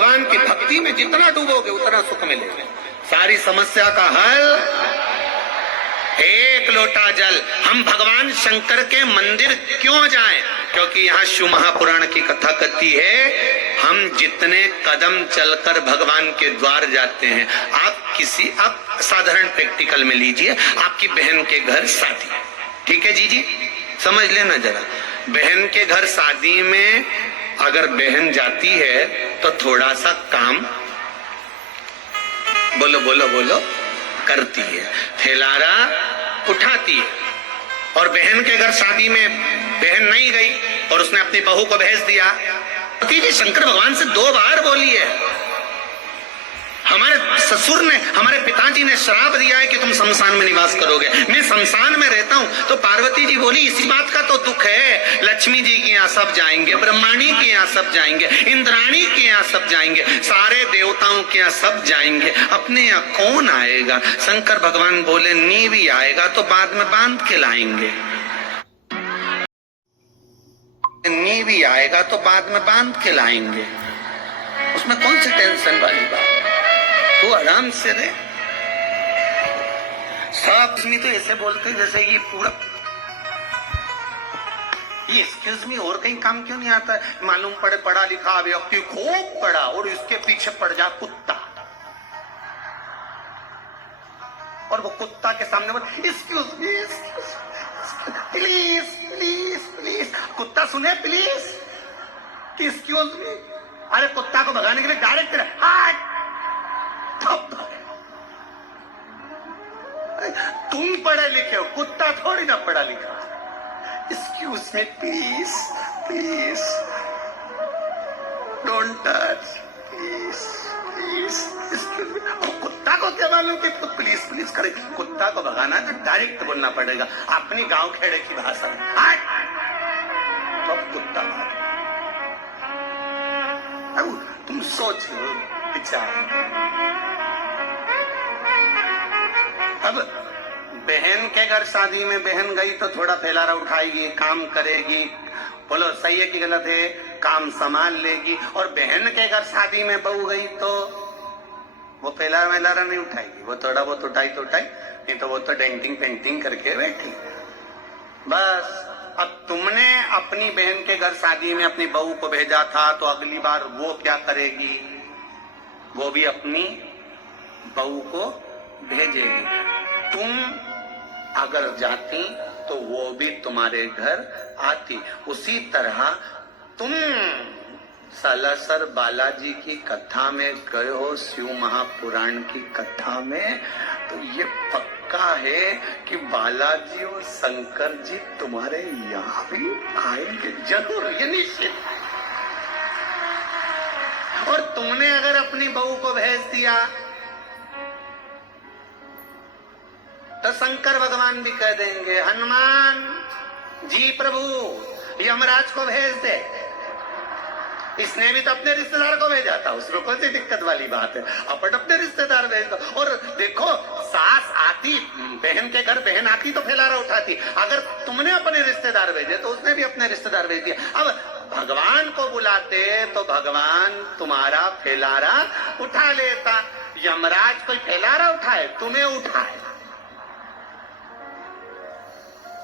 भगवान की भक्ति में जितना डूबोगे उतना सुख मिलेगा। सारी समस्या का हल एक लोटा जल। हम भगवान शंकर के मंदिर क्यों जाएं? क्योंकि यहाँ शिव महापुराण की कथा कथी है, हम जितने कदम चलकर भगवान के द्वार जाते हैं। आप साधारण प्रैक्टिकल में लीजिए, आपकी बहन के घर शादी, ठीक है जी, समझ लेना जरा। बहन के घर शादी में अगर बहन जाती है तो थोड़ा सा काम बोलो बोलो बोलो करती है, फैलारा उठाती है। और बहन के घर शादी में बहन नहीं गई और उसने अपनी बहू को भेज दिया। जी शंकर भगवान से 2 बार बोली है। हमारे ससुर ने, हमारे पिताजी ने श्राप दिया है कि तुम शमशान में निवास करोगे। मैं शमशान में रहता हूँ। तो पार्वती जी बोली इसी बात का तो दुख है, लक्ष्मी जी के यहाँ सब जाएंगे, ब्रह्माणी के यहाँ सब जाएंगे, इंद्राणी के यहाँ सब जाएंगे, सारे देवताओं के यहाँ सब जाएंगे, अपने यहाँ कौन आएगा? शंकर भगवान बोले नी भी आएगा तो बाद में बांध के लाएंगे, नी भी आएगा तो बाद में बांध के लाएंगे। उसमें कौन सी टेंशन वाली बात? तू आराम से रहे। सब तो ऐसे बोलते जैसे ये पूरा ये एक्सक्यूज मी और कहीं काम क्यों नहीं आता है? मालूम पड़े पढ़ा लिखा व्यक्ति खूब पढ़ा और इसके पीछे पड़ जा कुत्ता, और वो कुत्ता के सामने बोल excuse me please please please. कुत्ता सुने प्लीज कि एक्सक्यूज मी। अरे कुत्ता को भगाने के लिए डायरेक्ट हाथ तुम पढ़े लिखे हो, कुत्ता थोड़ी ना पढ़ा लिखा। Excuse me please please don't touch please please. कुत्ता को क्या मालूम कि तो प्लीज प्लीज करे? कुत्ता को भगाना तो डायरेक्ट बोलना पड़ेगा अपनी गांव खेड़े की भाषा में। तो कुत्ता अब तुम सोच लो विचार। अब बहन के घर शादी में बहन गई तो थोड़ा फैलारा उठाएगी, काम करेगी, बोलो सही है कि गलत है? काम संभाल लेगी। और बहन के घर शादी में बहू गई तो वो फैलारा नहीं उठाएगी, वो थोड़ा बहुत उठाई तो उठाई, नहीं तो वो तो डेंटिंग पेंटिंग करके बैठी। बस अब तुमने अपनी बहन के घर शादी में अपनी बहू को भेजा था तो अगली बार वो क्या करेगी? वो भी अपनी बहू को भेजेगी। तुम अगर जाती तो वो भी तुम्हारे घर आती। उसी तरह तुम सालासर बालाजी की कथा में गए हो, शिव महापुराण की कथा में, तो ये पक्का है कि बालाजी और शंकर जी तुम्हारे यहाँ भी आएंगे जरूर, ये निश्चित। और तुमने अगर अपनी बहू को भेज दिया तो शंकर भगवान भी कह देंगे हनुमान जी प्रभु यमराज को भेज दे। इसने भी तो अपने रिश्तेदार को भेजा था, उसमें कौन सी दिक्कत वाली बात है? अपन अपने रिश्तेदार भेज दो। और देखो सास आती, बहन के घर बहन आती तो फैलारा उठाती। अगर तुमने अपने रिश्तेदार भेजे तो उसने भी अपने रिश्तेदार भेज दिया। अब भगवान को बुलाते तो भगवान तुम्हारा फैलारा उठा लेता। यमराज कोई फैलारा उठाए? तुम्हें उठाए।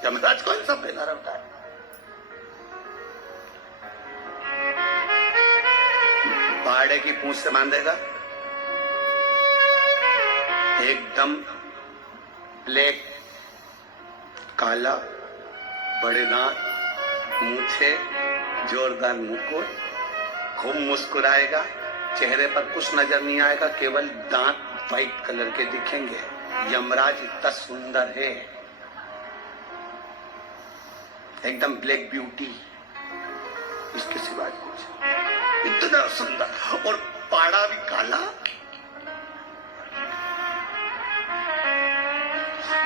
यमराज कौन सा फैलारा उठाए? पहाड़े की पूंछ से बांधेगा, एकदम ब्लैक, काला, बड़े दांत, मूछे, जोरदार मुकुट, खूब मुस्कुराएगा, चेहरे पर कुछ नजर नहीं आएगा, केवल दांत व्हाइट कलर के दिखेंगे। यमराज इतना सुंदर है, एकदम ब्लैक ब्यूटी, इसके सिवा कुछ, इतना सुंदर, और पाड़ा भी काला।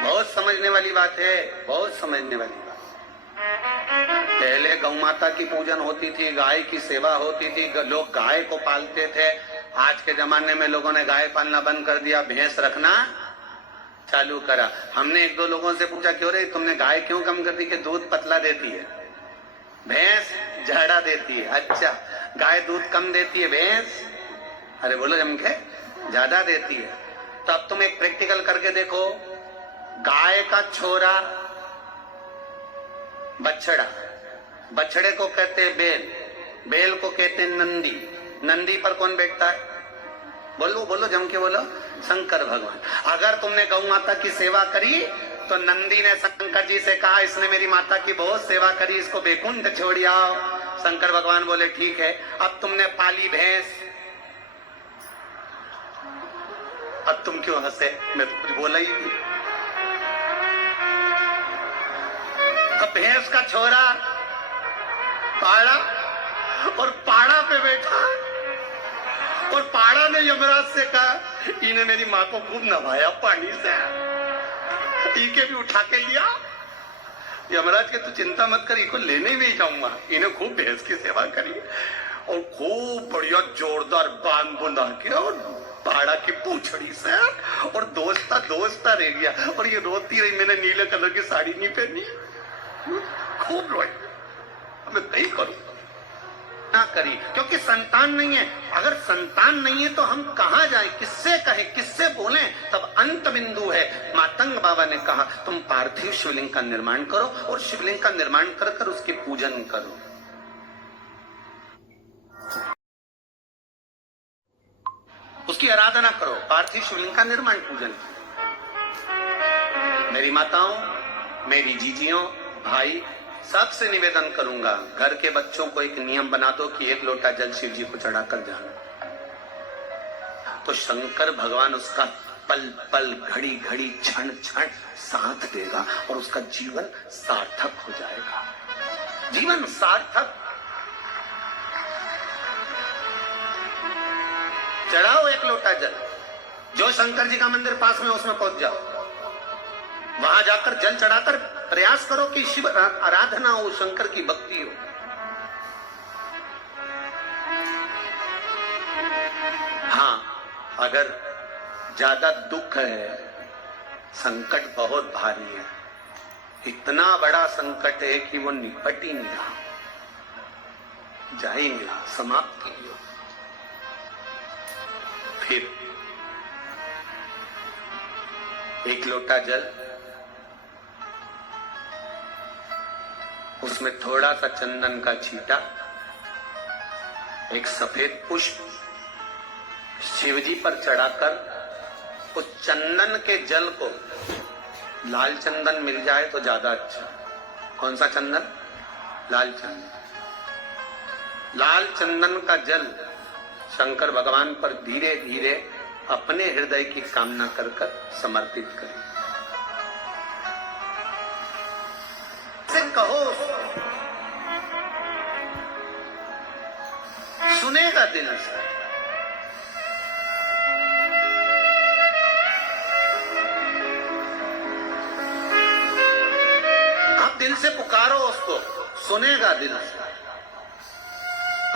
बहुत समझने वाली बात है, बहुत समझने वाली बात। पहले गौ माता की पूजन होती थी, गाय की सेवा होती थी, लोग गाय को पालते थे। आज के जमाने में लोगों ने गाय पालना बंद कर दिया, भैंस रखना चालू करा। हमने 1-2 लोगों से पूछा क्यों रे तुमने गाय क्यों कम कर दी? कि दूध पतला देती है, भैंस झाड़ा देती है। अच्छा, गाय दूध कम देती है, भैंस अरे बोलो जम के, ज्यादा देती है। तो अब तुम एक प्रैक्टिकल करके देखो, गाय का छोरा बछड़ा, बछड़े को कहते हैं बैल, बैल को कहते हैं नंदी, नंदी पर कौन बैठता है? बोलो बोलो जम के बोलो, शंकर भगवान। अगर तुमने गौ माता की सेवा करी तो नंदी ने शंकर जी से कहा, इसने मेरी माता की बहुत सेवा करी, इसको बेकुंठ छोड़ आओ। शंकर भगवान बोले ठीक है। अब तुमने पाली भैंस, अब तुम क्यों हंसे? मैं तो कुछ बोला ही नहीं। अब भैंस का छोरा पाड़ा, और पाड़ा पे बैठा, और पाड़ा ने यमराज से कहा, इन्हें मेरी माँ को खूब नवाया पानी से, इनके भी उठा के लिया। यमराज के तू चिंता मत कर, इनको लेने नहीं जाऊंगा, इन्हें खूब भैंस की सेवा करी और खूब बढ़िया जोरदार बांध बुंदा के और पाड़ा की पूछड़ी से, और दोस्ता रह गया। और ये रोती रही, मैंने नीले कलर की साड़ी नहीं पहनी, खूब रोई। मैं कहीं करूं ना करी, क्योंकि संतान नहीं है। अगर संतान नहीं है तो हम कहां जाएं, किससे कहें, किससे बोलें? तब अंत बिंदु है। मातंग बाबा ने कहा तुम पार्थिव शिवलिंग का निर्माण करो और शिवलिंग का निर्माण कर कर उसके पूजन करो। उसकी आराधना करो, पार्थिव शिवलिंग का निर्माण पूजन। मेरी माताओं, मेरी जीजियों, भाई, सबसे निवेदन करूंगा, घर के बच्चों को एक नियम बना दो कि 1 लोटा जल शिव जी को चढ़ाकर जाना। तो शंकर भगवान उसका पल पल, घड़ी घड़ी, क्षण क्षण साथ देगा और उसका जीवन सार्थक हो जाएगा। जीवन सार्थक। चढ़ाओ 1 लोटा जल, जो शंकर जी का मंदिर पास में उसमें पहुंच जाओ, वहां जाकर जल चढ़ाकर प्रयास करो कि शिव आराधना हो, शंकर की भक्ति हो। हाँ, अगर ज्यादा दुख है, संकट बहुत भारी है, इतना बड़ा संकट है कि वो निपट ही नहीं रहा, जा ही नहीं रहा, समाप्त ही हो, फिर 1 लोटा जल, उसमें थोड़ा सा चंदन का छींटा, एक सफेद पुष्प शिवजी पर चढ़ाकर उस चंदन के जल को, लाल चंदन मिल जाए तो ज्यादा अच्छा। कौन सा चंदन? लाल चंदन। लाल चंदन का जल शंकर भगवान पर धीरे धीरे अपने हृदय की कामना कर कर समर्पित करें। कहो, सुनेगा दिल से। आप दिल से पुकारो उसको, सुनेगा दिल से।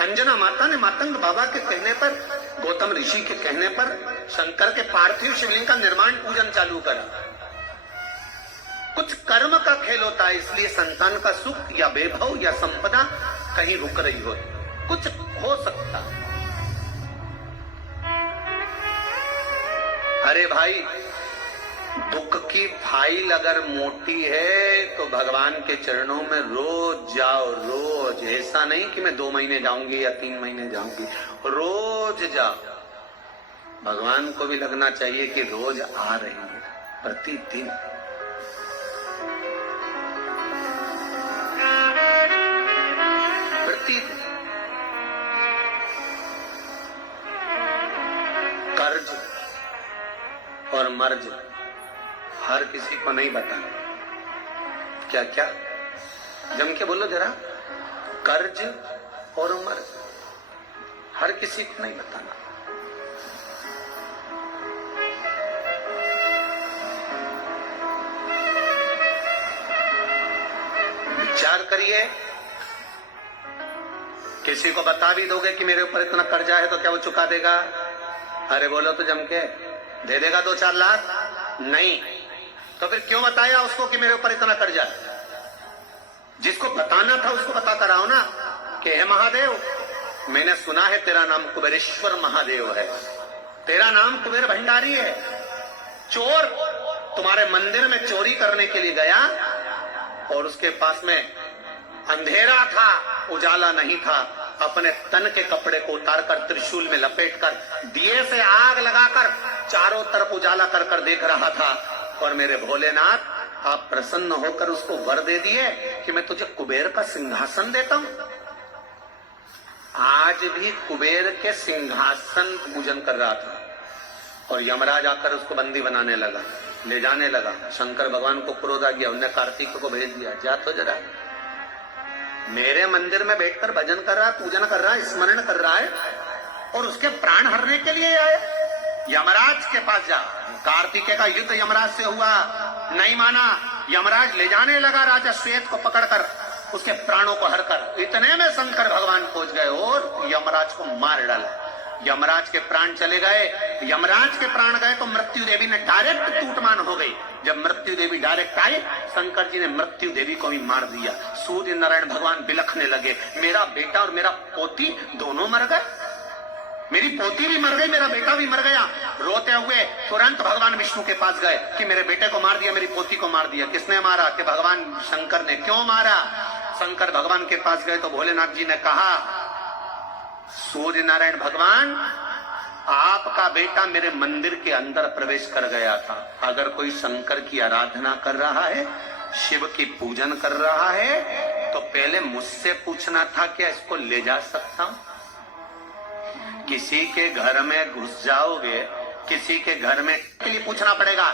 अंजना माता ने मातंग बाबा के कहने पर, गौतम ऋषि के कहने पर शंकर के पार्थिव शिवलिंग का निर्माण पूजन चालू करा। कुछ कर्म का खेल होता है, इसलिए संतान का सुख या वैभव या संपदा कहीं रुक रही हो, कुछ हो सकता। अरे भाई, दुख की फाइल अगर मोटी है तो भगवान के चरणों में रोज जाओ, रोज। ऐसा नहीं कि मैं 2 महीने जाऊंगी या 3 महीने जाऊंगी, रोज जाओ। भगवान को भी लगना चाहिए कि रोज आ रही है, प्रतिदिन। कर्ज और मर्ज हर किसी को नहीं बताना। क्या क्या? जम के बोलो जरा। कर्ज और मर्ज हर किसी को नहीं बताना। विचार करिए, किसी को बता भी दोगे कि मेरे ऊपर इतना कर्जा है तो क्या वो चुका देगा? अरे बोलो तो जम के, दे देगा 2-4 लाख? नहीं। तो फिर क्यों बताया उसको कि मेरे ऊपर इतना कर्जा है? जिसको बताना था उसको बता कर आओ ना कि हे महादेव, मैंने सुना है तेरा नाम कुबेरेश्वर महादेव है, तेरा नाम कुबेर भंडारी है। चोर तुम्हारे मंदिर में चोरी करने के लिए गया और उसके पास में अंधेरा था, उजाला नहीं था। अपने तन के कपड़े को उतारकर त्रिशूल में लपेटकर दिए से आग लगाकर चारों तरफ उजाला कर कर देख रहा था। और मेरे भोलेनाथ, आप प्रसन्न होकर उसको वर दे दिए कि मैं तुझे कुबेर का सिंहासन देता हूं। आज भी कुबेर के सिंहासन पूजन कर रहा था और यमराज आकर उसको बंदी बनाने लगा, ले जाने लगा। शंकर भगवान को क्रोध आ गया, उन्होंने कार्तिक को भेज दिया, जा तो जरा, मेरे मंदिर में बैठकर भजन कर रहा है, पूजन कर रहा है, स्मरण कर रहा है और उसके प्राण हरने के लिए आए। यमराज के पास जा। कार्तिकेय का युद्ध यमराज से हुआ, नहीं माना। यमराज ले जाने लगा राजा श्वेत को पकड़कर, उसके प्राणों को हरकर। इतने में शंकर भगवान पहुंच गए और यमराज को मार डाला। यमराज के प्राण चले गए। यमराज के प्राण गए तो मृत्यु देवी ने डायरेक्ट टूटमान हो गई। जब मृत्यु देवी डायरेक्ट आई, शंकर जी ने मृत्यु देवी को भी मार दिया। सूर्य नारायण भगवान बिलखने लगे, मेरा बेटा और मेरा पोती दोनों मर गए, मेरी पोती भी मर गई, मेरा बेटा भी मर गया। रोते हुए तुरंत भगवान विष्णु के पास गए कि मेरे बेटे को मार दिया, मेरी पोती को मार दिया। किसने मारा? कि भगवान शंकर ने। क्यों मारा? शंकर भगवान के पास गए तो भोलेनाथ जी ने कहा, सूर्य नारायण भगवान, आपका बेटा मेरे मंदिर के अंदर प्रवेश कर गया था। अगर कोई शंकर की आराधना कर रहा है, शिव की पूजन कर रहा है, तो पहले मुझसे पूछना था क्या इसको ले जा सकता हूं? किसी के घर में घुस जाओगे, किसी के घर में के लिए पूछना पड़ेगा।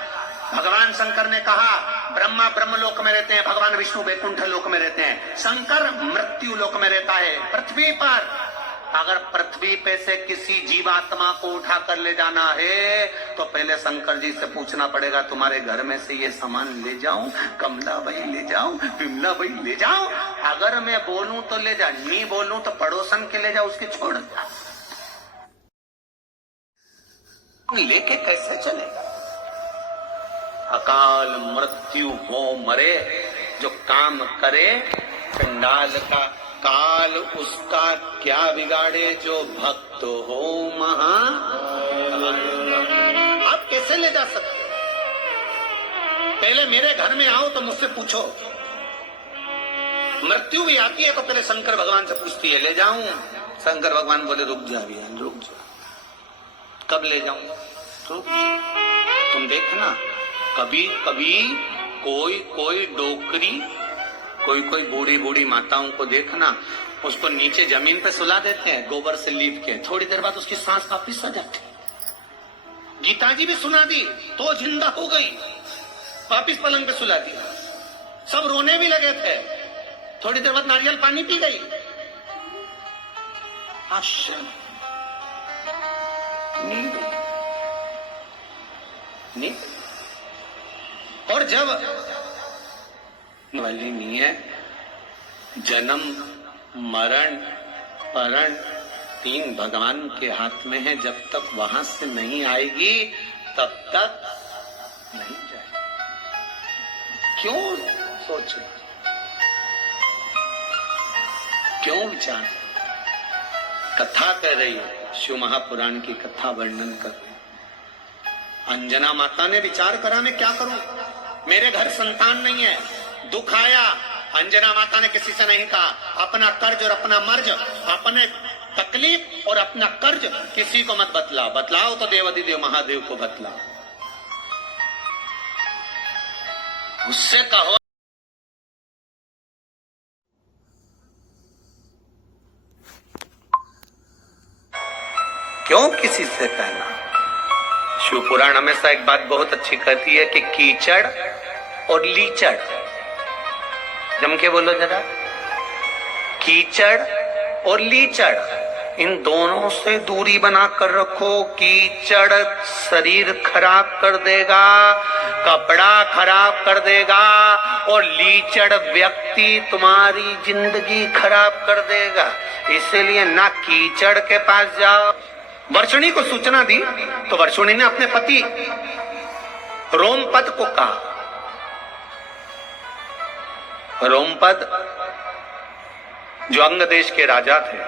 भगवान शंकर ने कहा, ब्रह्मा ब्रह्म लोक में रहते हैं, भगवान विष्णु वैकुंठ लोक में रहते हैं, शंकर मृत्यु लोक में रहता है पृथ्वी पर। अगर पृथ्वी पे से किसी जीवात्मा को उठा कर ले जाना है तो पहले शंकर जी से पूछना पड़ेगा, तुम्हारे घर में से ये सामान ले जाऊं, कमला भाई ले जाऊं, विमला भाई ले जाऊं? अगर मैं बोलूं तो ले जा, नहीं बोलूं तो पड़ोसन के ले जा, उसके छोड़ जा। लेके कैसे चलेगा? अकाल मृत्यु वो मरे जो काम करे, चंडाल का काल उसका क्या बिगाड़े जो भक्त हो महा। आप कैसे ले जा सकते? पहले मेरे घर में आओ तो मुझसे पूछो। मृत्यु भी आती है तो पहले शंकर भगवान से पूछती है, ले जाऊं? शंकर भगवान बोले, रुक जा भैया, रुक जा। कब ले जाऊं? तो तुम देखना, कभी कभी कोई डोकरी, कोई बूढ़ी बूढ़ी माताओं को देखना, उसको नीचे जमीन पे सुला देते हैं गोबर से लीप के, थोड़ी देर बाद उसकी सांस वापिस आ जाती है। गीता जी भी सुना दी तो जिंदा हो गई, वापिस पलंग पे सुला दिया। सब रोने भी लगे थे, थोड़ी देर बाद नारियल पानी पी गई। आश्चर्य, नींद। और जब वाली नहीं है, जन्म मरण परण तीन भगवान के हाथ में है। जब तक वहां से नहीं आएगी तब तक नहीं जाएगी। क्यों सोचे, क्यों विचार? कथा कह रही है, शिव महापुराण की कथा वर्णन कर रही। अंजना माता ने विचार करा, मैं क्या करूं, मेरे घर संतान नहीं है, दुख आया। अंजना माता ने किसी से नहीं कहा, अपना कर्ज और अपना मर्ज, अपने तकलीफ और अपना कर्ज किसी को मत बतलाओ। बतलाओ तो देवाधिदेव महादेव को बतलाओ, उससे कहो। क्यों किसी से कहना? शिव पुराण हमेशा एक बात बहुत अच्छी कहती है कि कीचड़ और लीचड़, जम के बोलो जरा, कीचड़ और लीचड़, इन दोनों से दूरी बनाकर रखो। कीचड़ शरीर खराब कर देगा, कपड़ा खराब कर देगा, और लीचड़ व्यक्ति तुम्हारी जिंदगी खराब कर देगा। इसीलिए ना कीचड़ के पास जाओ। वर्षुणी को सूचना दी तो वर्षुणी ने अपने पति रोमपद को कहा। रोमपद जो अंग देश के राजा थे,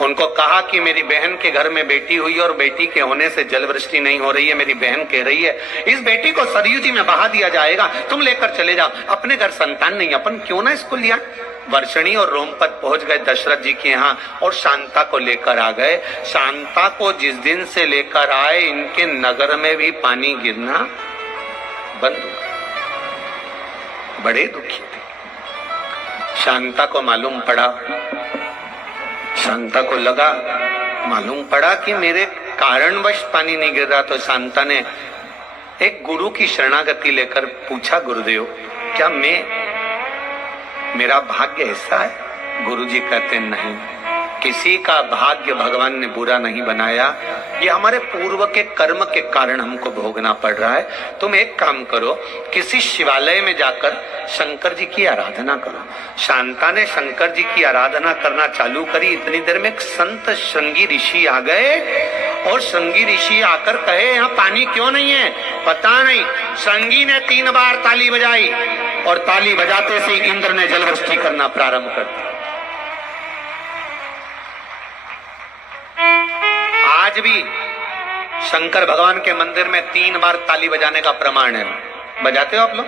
उनको कहा कि मेरी बहन के घर में बेटी हुई और बेटी के होने से जल वृष्टि नहीं हो रही है। मेरी बहन कह रही है इस बेटी को सरयू जी में बहा दिया जाएगा, तुम लेकर चले जाओ। अपने घर संतान नहीं, अपन क्यों ना इसको लिया। वर्षणी और रोमपत पहुंच गए दशरथ जी के यहाँ और शांता को लेकर आ गए। शांता को जिस दिन से लेकर आए इनके नगर में भी पानी गिरना बंद हुआ। बड़े दुखी थे। शांता को मालूम पड़ा, शांता को लगा, मालूम पड़ा कि मेरे कारणवश पानी नहीं गिर रहा। तो शांता ने एक गुरु की शरणागति लेकर पूछा, गुरुदेव क्या मेरा भाग्य ऐसा है? गुरुजी कहते नहीं, किसी का भाग्य भगवान ने बुरा नहीं बनाया, ये हमारे पूर्व के कर्म के कारण हमको भोगना पड़ रहा है। तुम एक काम करो, किसी शिवालय में जाकर शंकर जी की आराधना करो। शांता ने शंकर जी की आराधना करना चालू करी। इतनी देर में एक संत श्रृंगी ऋषि आ गए और श्रृंगी ऋषि आकर कहे यहाँ पानी क्यों नहीं है? पता नहीं। श्रृंगी ने 3 बार ताली बजाई और ताली बजाते से इंद्र ने जलवृष्टि करना प्रारंभ कर दिया। आज भी शंकर भगवान के मंदिर में 3 बार ताली बजाने का प्रमाण है। बजाते हो आप लोग?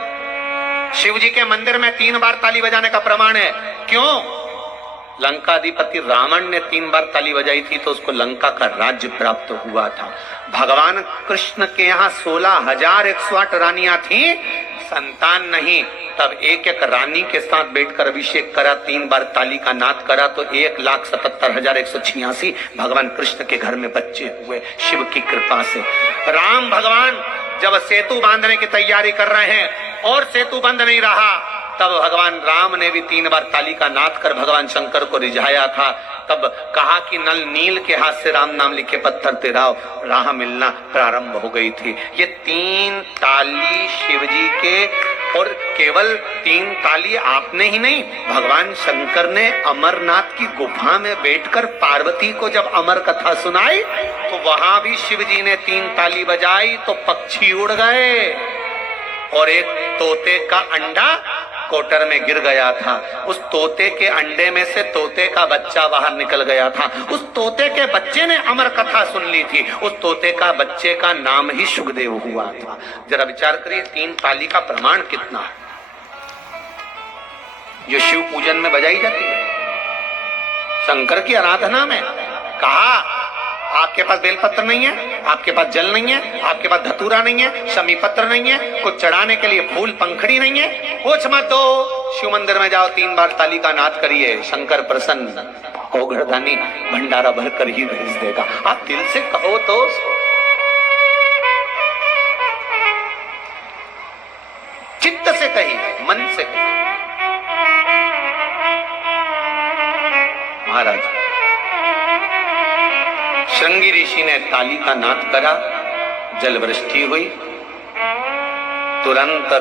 शिव जी के मंदिर में 3 बार ताली बजाने का प्रमाण है। क्यों? लंकाधिपति रावण ने 3 बार ताली बजाई थी तो उसको लंका का राज्य प्राप्त हुआ था। भगवान कृष्ण के यहाँ 16,108 रानियां थी, संतान नहीं। तब एक एक रानी के साथ बैठकर अभिषेक करा, 3 बार ताली का नाद करा तो 1,77,186 भगवान कृष्ण के घर में बच्चे हुए शिव की कृपा से। राम भगवान जब सेतु बांधने की तैयारी कर रहे हैं और सेतु बंद नहीं रहा, तब भगवान राम ने भी 3 बार ताली का नाद कर भगवान शंकर को रिझाया था। तब कहा कि नल नील के हाथ से राम नाम लिखे पत्थर तेराव, राह मिलना प्रारंभ हो गई थी। ये 3 ताली शिव जी के, और केवल 3 ताली आपने ही नहीं, भगवान शंकर ने अमरनाथ की गुफा में बैठकर पार्वती को जब अमर कथा सुनाई तो वहां भी शिव जी ने 3 ताली बजाई तो पक्षी उड़ गए और एक तोते का अंडा कोटर में गिर गया था। उस तोते के अंडे में से तोते का बच्चा बाहर निकल गया था। उस तोते के बच्चे ने अमर कथा सुन ली थी। उस तोते का बच्चे का नाम ही शुकदेव हुआ था। जरा विचार करिए 3 ताली का प्रमाण कितना है। जो शिव पूजन में बजाई जाती है, शंकर की आराधना में। कहा आपके पास बेलपत्र नहीं है, आपके पास जल नहीं है, आपके पास धतूरा नहीं है, शमी पत्र नहीं है, कुछ चढ़ाने के लिए फूल पंखड़ी नहीं है, कुछ मत दो। शिव मंदिर में जाओ, 3 बार ताली का नाद करिए, शंकर प्रसन्न हो, घरदानी भंडारा भर कर ही भेज देगा। आप दिल से कहो तो चित्त से कही, मन से कही। महाराज श्रृंगी ऋषि ने ताली का नाद करा, जल वृष्टि हुई, तुरंत